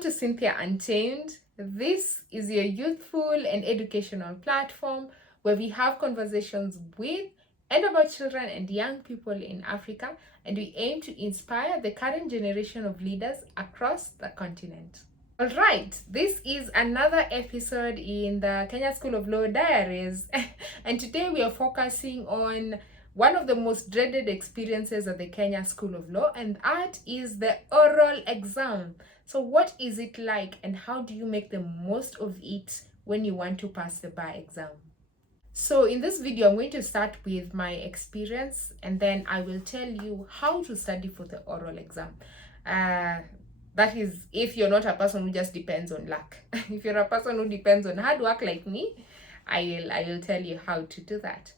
Welcome to Cynthia Untamed. This is your youthful and educational platform where we have conversations with and about children and young people in Africa, and we aim to inspire the current generation of leaders across the continent. All right, this is another episode in the Kenya School of Law Diaries, and today we are focusing on one of the most dreaded experiences at the Kenya School of Law, and that is the oral exam. So what is it like, and how do you make the most of it when you want to pass the bar exam? So in this video, I'm going to start with my experience, and then I will tell you how to study for the oral exam. That is, if you're not a person who just depends on luck. If you're a person who depends on hard work like me, I will tell you how to do that.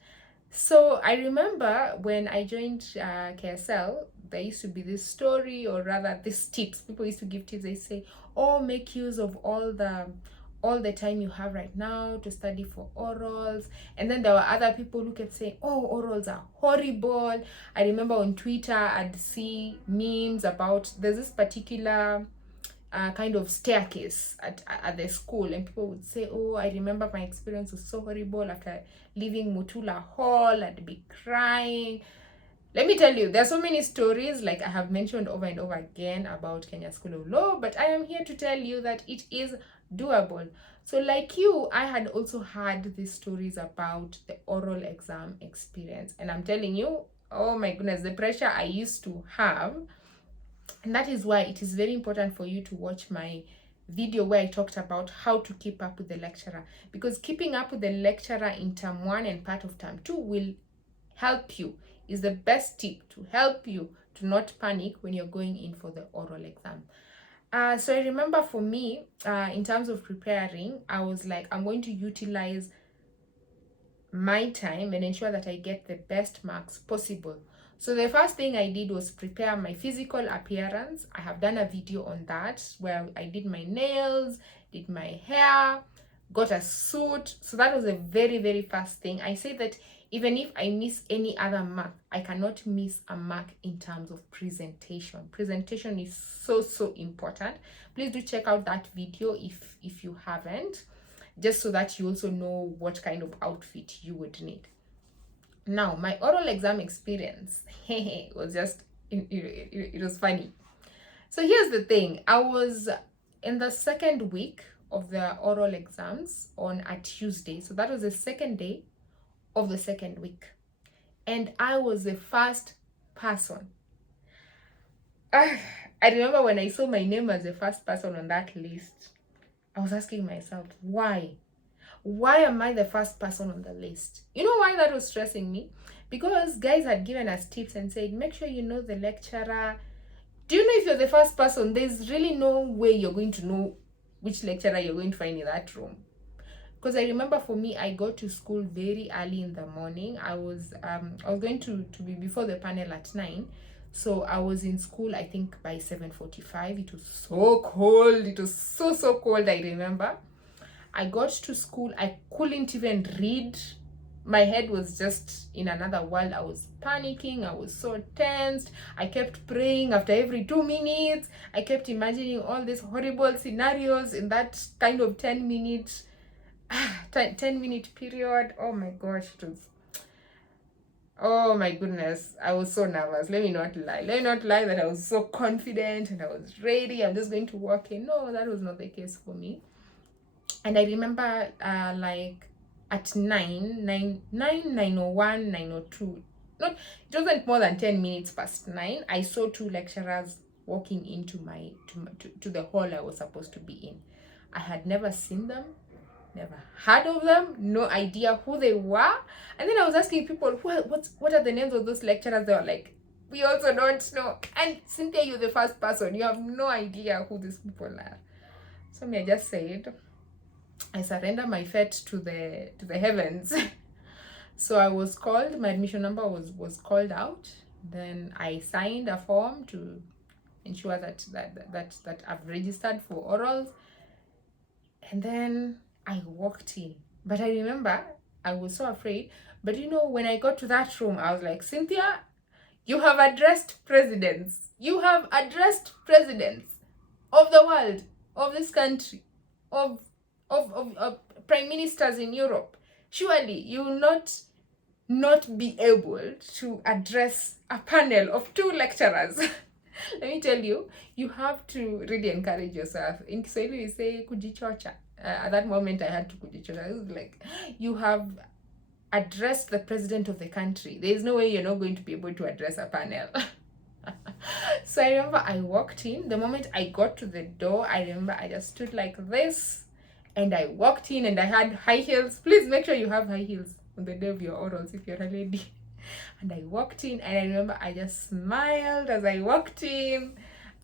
So I remember when I joined KSL, there used to be this story, or rather these tips. People used to give tips. They say, oh, make use of all the time you have right now to study for orals. And then there were other people who kept saying, oh, orals are horrible. I remember on Twitter I'd see memes about, there's this particular kind of staircase at the school, and people would say, oh, I remember my experience was so horrible. After leaving Mutula Hall, I'd be crying. Let me tell you, there are so many stories, like I have mentioned over and over again, about Kenya School of Law, but I am here to tell you that it is doable. So like you, I had also had these stories about the oral exam experience, and I'm telling you, oh my goodness, the pressure I used to have. And that is why it is very important for you to watch my video where I talked about how to keep up with the lecturer, because keeping up with the lecturer in term 1 and part of term 2 will help you, is the best tip to help you to not panic when you're going in for the oral exam. So I remember for me, in terms of preparing, I was like, I'm going to utilize my time and ensure that I get the best marks possible. So the first thing I did was prepare my physical appearance. I have done a video on that where I did my nails, did my hair, got a suit. So that was a very, very first thing. I say that even if I miss any other mark, I cannot miss a mark in terms of presentation. Presentation is so important. Please do check out that video if you haven't, just so that you also know what kind of outfit you would need. Now, my oral exam experience was just, it was funny. So here's the thing. I was in the second week of the oral exams on a Tuesday. So that was the second day of the second week. And I was the first person. I remember when I saw my name as the first person on that list, I was asking myself, why? Why am I the first person on the list? You know why that was stressing me? Because guys had given us tips and said, make sure you know the lecturer. Do you know if you're the first person, there's really no way you're going to know which lecturer you're going to find in that room? Because I remember for me, I got to school very early in the morning. I was going to be before the panel at 9. So I was in school, I think, by 7:45. It was so cold. It was so cold, I remember. I got to school, I couldn't even read. My head was just in another world. I was panicking. I was so tensed. I kept praying after every 2 minutes. I kept imagining all these horrible scenarios in that kind of 10-minute period. Oh my gosh, it was, oh my goodness, I was so nervous. Let me not lie that I was so confident and I was ready. I'm just going to walk in. No, that was not the case for me. And I remember like at 9:01, 9:02, not, it wasn't more than 10 minutes past 9, I saw 2 lecturers walking into to the hall I was supposed to be in. I had never seen them, never heard of them, no idea who they were. And then I was asking people, what are the names of those lecturers? They were like, we also don't know. And Cynthia, you're the first person. You have no idea who these people are. So I just said, I surrender my fate to the heavens. So I was called, my admission number was called out. Then I signed a form to ensure that I've registered for orals. And then I walked in. But I remember I was so afraid. But you know, when I got to that room, I was like, Cynthia, you have addressed presidents. You have addressed presidents of the world. of this country, of of prime ministers in Europe, surely you will not be able to address a panel of two lecturers. Let me tell you, you have to really encourage yourself. In Kiswahili we say kujichocha. At that moment I had to kujichocha. It was like, you have addressed the president of the country. There is no way you're not going to be able to address a panel. So I remember I walked in. The moment I got to the door, I remember I just stood like this and I walked in, and I had high heels. Please make sure you have high heels on the day of your orals if you're a lady. And I walked in, and I remember I just smiled as I walked in,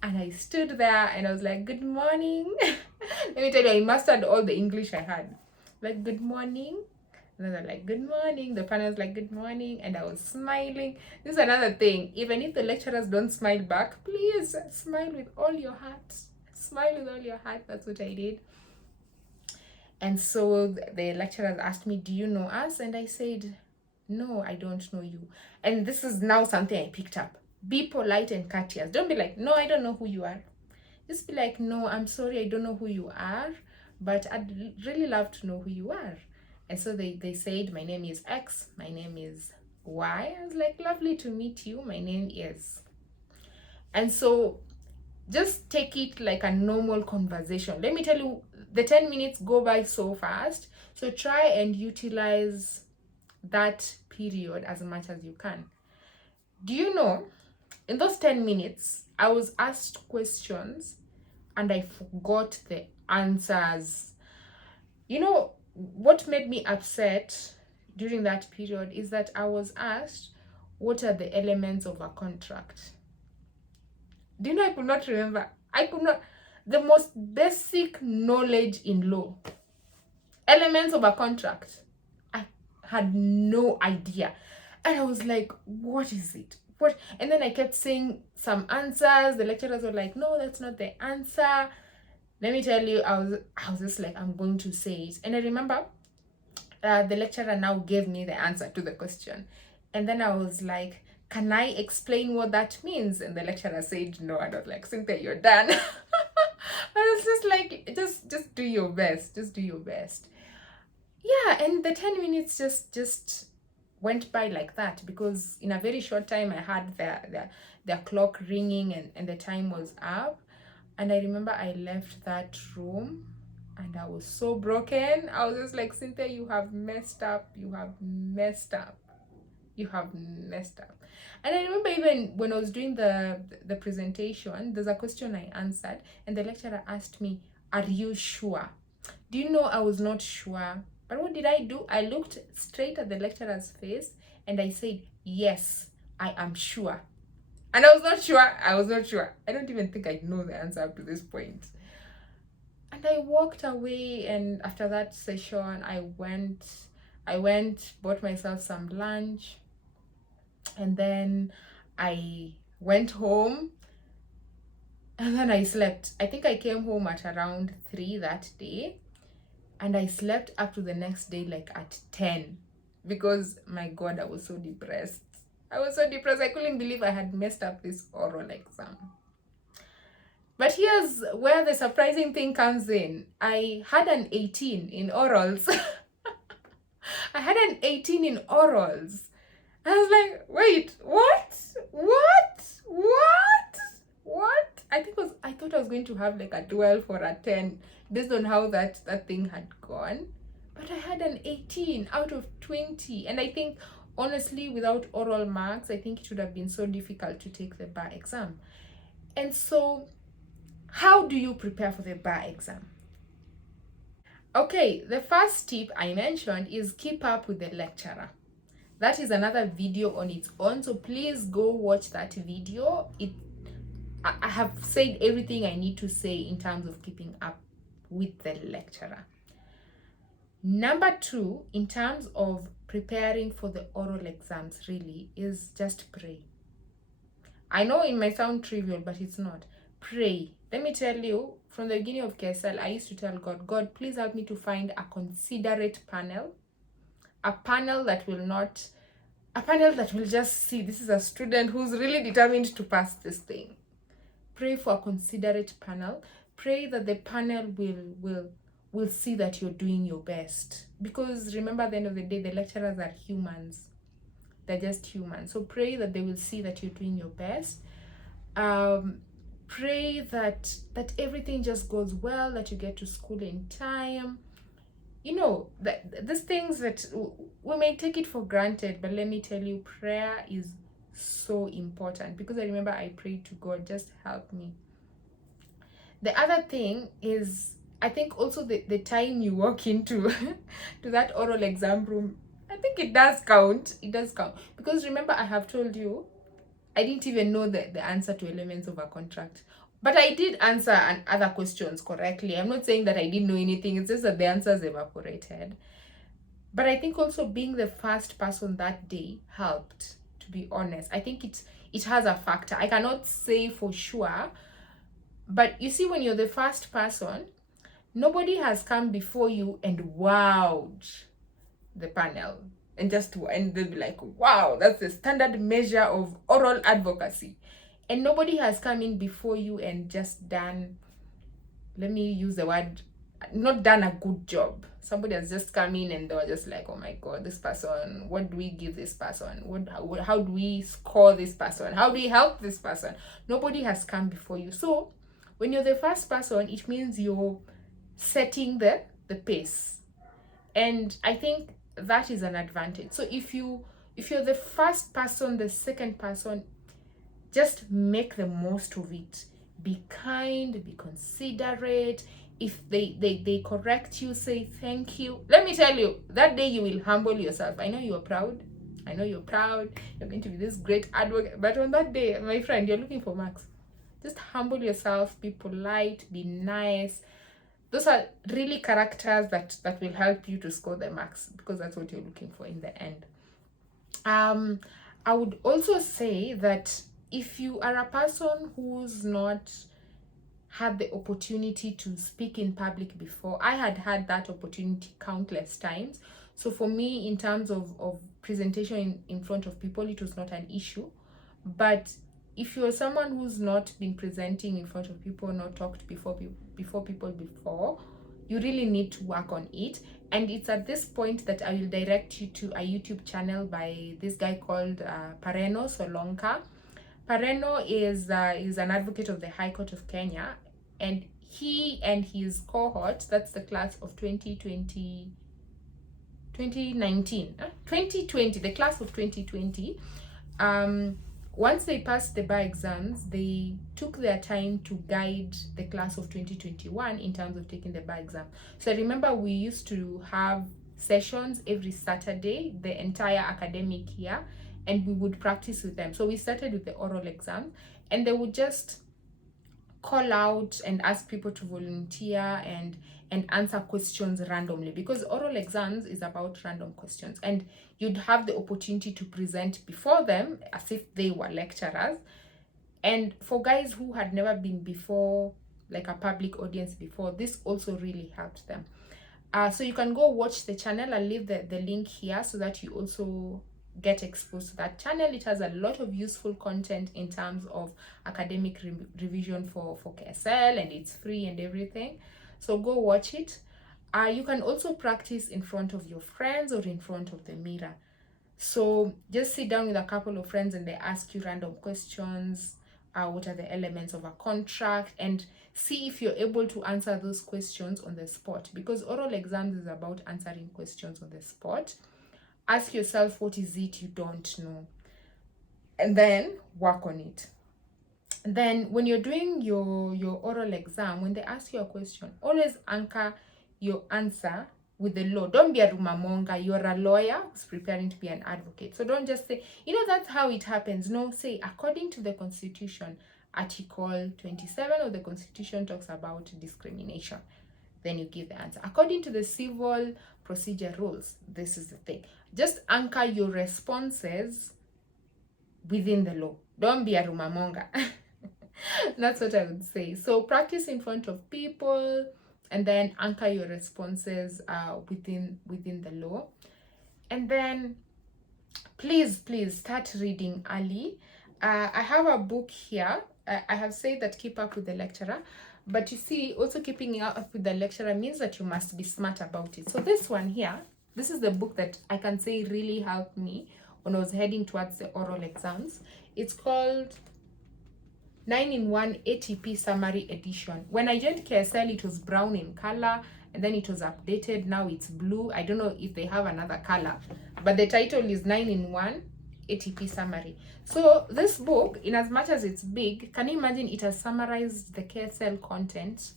and I stood there and I was like, good morning. Let me tell you, I mastered all the English I had. Like, good morning. And they're like, good morning. The panel's like, good morning. And I was smiling. This is another thing. Even if the lecturers don't smile back, please smile with all your heart. Smile with all your heart. That's what I did. And so the lecturers asked me, do you know us? And I said, no, I don't know you. And this is now something I picked up. Be polite and courteous. Don't be like, no, I don't know who you are. Just be like, no, I'm sorry, I don't know who you are, but I'd really love to know who you are. And so they said, my name is X, my name is Y. I was like, lovely to meet you, my name is. And so just take it like a normal conversation. Let me tell you, the 10 minutes go by so fast. So try and utilize that period as much as you can. Do you know, in those 10 minutes, I was asked questions and I forgot the answers. You know, what made me upset during that period is that I was asked, what are the elements of a contract? Do you know, I could not remember. I could not. The most basic knowledge in law. Elements of a contract. I had no idea. And I was like, what is it? What? And then I kept saying some answers. The lecturers were like, no, that's not the answer. Let me tell you, I was just like, I'm going to say it. And I remember the lecturer now gave me the answer to the question. And then I was like, can I explain what that means? And the lecturer said no. And I was like, Cynthia, you're done. I was just like, just do your best. Just do your best. Yeah, and the 10 minutes just went by like that, because in a very short time I had the clock ringing and the time was up. And I remember I left that room and I was so broken. I was just like, Cynthia, you have messed up. You have messed up. You have messed up. And I remember even when I was doing the presentation, there's a question I answered and the lecturer asked me, are you sure? Do you know I was not sure? But what did I do? I looked straight at the lecturer's face and I said, yes, I am sure. And I was not sure. I was not sure. I don't even think I know the answer up to this point. And I walked away, and after that session, I went, bought myself some lunch, and then I went home, and then I slept. I think I came home at around 3 that day, and I slept up to the next day like at 10, because my God, I was so depressed. I was so depressed. I couldn't believe I had messed up this oral exam. But here's where the surprising thing comes in. I had an 18 in orals. I had an 18 in orals. I was like, wait, what? I thought I was going to have like a 12 or a 10 based on how that thing had gone. But I had an 18 out of 20. And I think, honestly, without oral marks, I think it would have been so difficult to take the bar exam. And so, how do you prepare for the bar exam? Okay, the first tip I mentioned is keep up with the lecturer. That is another video on its own, so please go watch that video. I have said everything I need to say in terms of keeping up with the lecturer. Number 2, in terms of preparing for the oral exams, really, is just pray. I know it might sound trivial, but it's not. Pray. Let me tell you, from the beginning of KSL, I used to tell God, please help me to find a considerate panel. A panel that will just see this is a student who's really determined to pass this thing. Pray for a considerate panel. pray that the panel will see that you're doing your best, because remember, at the end of the day, the lecturers are humans. They're just humans. So pray that they will see that you're doing your best. Pray that everything just goes well, that you get to school in time. You know, that these things that we may take it for granted, but let me tell you, prayer is so important, because I remember I prayed to God, just help me. The other thing is, I think also the time you walk into to that oral exam room, I think it does count. It does count, because remember, I have told you I didn't even know the answer to elements of a contract, but I did answer other questions correctly. I'm not saying that I didn't know anything, it's just that the answers evaporated. But I think also being the first person that day helped, to be honest. I think it has a factor. I cannot say for sure, but you see, when you're the first person, nobody has come before you and wowed the panel, and they'll be like, wow, that's the standard measure of oral advocacy. And nobody has come in before you and just done, let me use the word, not done a good job. Somebody has just come in and they were just like, oh my God, this person, what do we give this person? How do we score this person? How do we help this person? Nobody has come before you. So when you're the first person, it means you're setting the pace. And I think that is an advantage. So if you're the first person, the second person, just make the most of it. Be kind, be considerate. If they correct you, say thank you. Let me tell you, that day you will humble yourself. I know you're proud. You're going to be this great advocate. But on that day, my friend, you're looking for marks. Just humble yourself, be polite, be nice. Those are really characters that will help you to score the marks, because that's what you're looking for in the end. I would also say that if you are a person who's not had the opportunity to speak in public before, I had that opportunity countless times. So for me, in terms of presentation in front of people, it was not an issue. But if you're someone who's not been presenting in front of people, not talked before people before, you really need to work on it. And it's at this point that I will direct you to a YouTube channel by this guy called Pareno Solonka. Pareno is an advocate of the High Court of Kenya, and he and his cohort, that's the class of 2020, the class of 2020, once they passed the bar exams, they took their time to guide the class of 2021 in terms of taking the bar exam. So I remember we used to have sessions every Saturday, the entire academic year, and we would practice with them. So we started with the oral exam, and they would just call out and ask people to volunteer and answer questions randomly, because oral exams is about random questions, and you'd have the opportunity to present before them as if they were lecturers. And for guys who had never been before, like a public audience before, this also really helped them. So you can go watch the channel. I'll leave the link here so that you also get exposed to that channel. It has a lot of useful content in terms of academic revision for KSL, and it's free and everything. So go watch it. You can also practice in front of your friends or in front of the mirror. So just sit down with a couple of friends and they ask you random questions. What are the elements of a contract? And see if you're able to answer those questions on the spot, because oral exams is about answering questions on the spot. Ask yourself, what is it you don't know? And then work on it. And then when you're doing your oral exam, when they ask you a question, always anchor your answer with the law. Don't be a rumamonga. You're a lawyer who's preparing to be an advocate. So don't just say, that's how it happens. No, say, according to the Constitution, Article 27 of the Constitution talks about discrimination. Then you give the answer. According to the civil procedure rules, this is the thing. Just anchor your responses within the law. Don't be a rumamonga. That's what I would say. So practice in front of people, and then anchor your responses within the law. And then please start reading early. I have a book here. I have said that keep up with the lecturer, But you see, also keeping up with the lecturer means that you must be smart about it. So this one here, this is the book that I can say really helped me when I was heading towards the oral exams. It's called 9-in-1 ATP Summary Edition. When I joined KSL, it was brown in color, and then it was updated. Now it's blue. I don't know if they have another color, but the title is 9-in-1 ATP Summary. So this book, in as much as it's big, can you imagine it has summarized the KSL content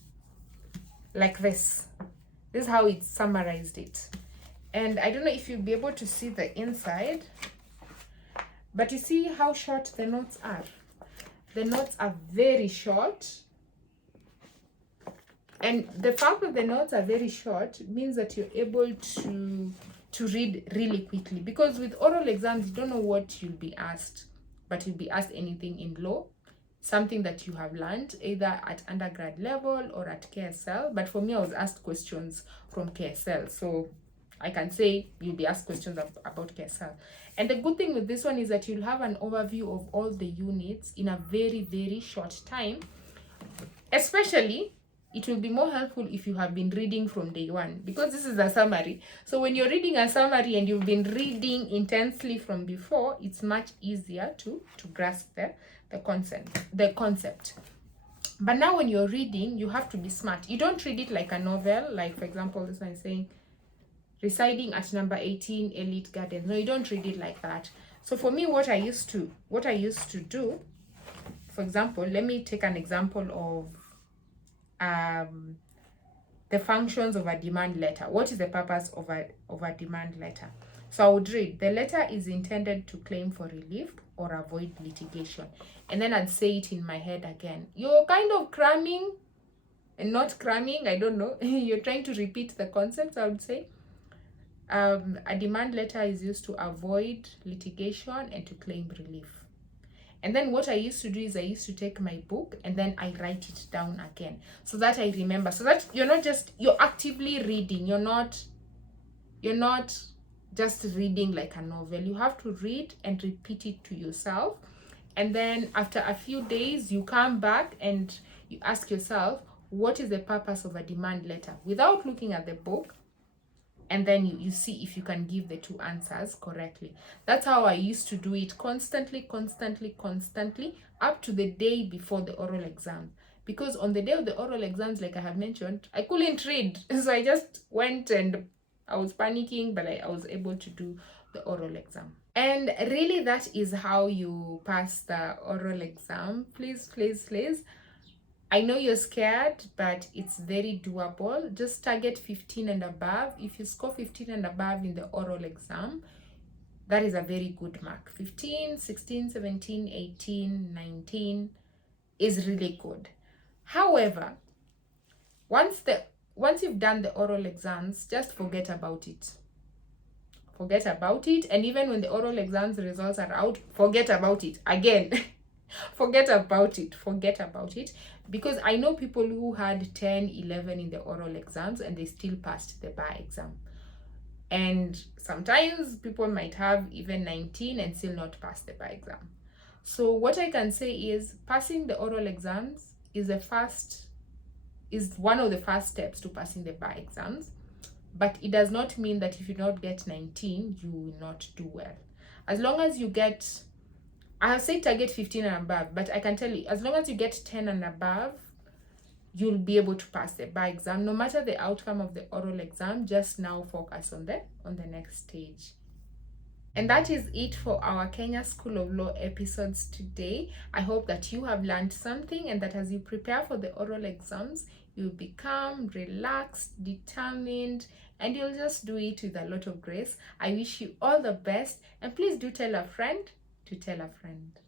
like this? This is how it summarized it. And I don't know if you'll be able to see the inside, but you see how short the notes are. The notes are very short. And the fact that the notes are very short means that you're able to read really quickly, because with oral exams you don't know what you'll be asked, but you'll be asked anything in law, something that you have learned either at undergrad level or at KSL. But for me, I was asked questions from KSL, so I can say you'll be asked questions about KSL. And the good thing with this one is that you'll have an overview of all the units in a very, very short time. Especially, it will be more helpful if you have been reading from day one, because this is a summary. So when you're reading a summary and you've been reading intensely from before, it's much easier to grasp the concept. But now when you're reading, you have to be smart. You don't read it like a novel. Like, for example, this one is saying, residing at number 18 Elite Gardens. No, you don't read it like that. So for me, what I used to do, for example, let me take an example of the functions of a demand letter. What is the purpose of a demand letter? So I would read, the letter is intended to claim for relief or avoid litigation. And then I'd say it in my head again. You're kind of cramming and not cramming, I don't know. You're trying to repeat the concepts, I would say. A demand letter is used to avoid litigation and to claim relief. And then what I used to do is I used to take my book and then I write it down again so that I remember, so that you're actively reading. You're not just reading like a novel. You have to read and repeat it to yourself. And then after a few days, you come back and you ask yourself, what is the purpose of a demand letter, without looking at the book. And then you see if you can give the two answers correctly. That's how I used to do it constantly, up to the day before the oral exam. Because on the day of the oral exams, like I have mentioned, I couldn't read. So I just went and I was panicking, but I was able to do the oral exam. And really, that is how you pass the oral exam. Please. I know you're scared, but it's very doable. Just target 15 and above. If you score 15 and above in the oral exam, that is a very good mark. 15, 16, 17, 18, 19 is really good. However, once you've done the oral exams, just forget about it. Forget about it. And even when the oral exams results are out, forget about it again. Forget about it, because I know people who had 10, 11 in the oral exams and they still passed the bar exam. And sometimes people might have even 19 and still not pass the bar exam. So what I can say is passing the oral exams is one of the first steps to passing the bar exams. But it does not mean that if you don't get 19, you will not do well. As long as you get, I have said target 15 and above, but I can tell you, as long as you get 10 and above, you'll be able to pass the bar exam. No matter the outcome of the oral exam, just now focus on the next stage. And that is it for our Kenya School of Law episodes today. I hope that you have learned something and that as you prepare for the oral exams, you'll become relaxed, determined, and you'll just do it with a lot of grace. I wish you all the best, and please do tell a friend to tell a friend.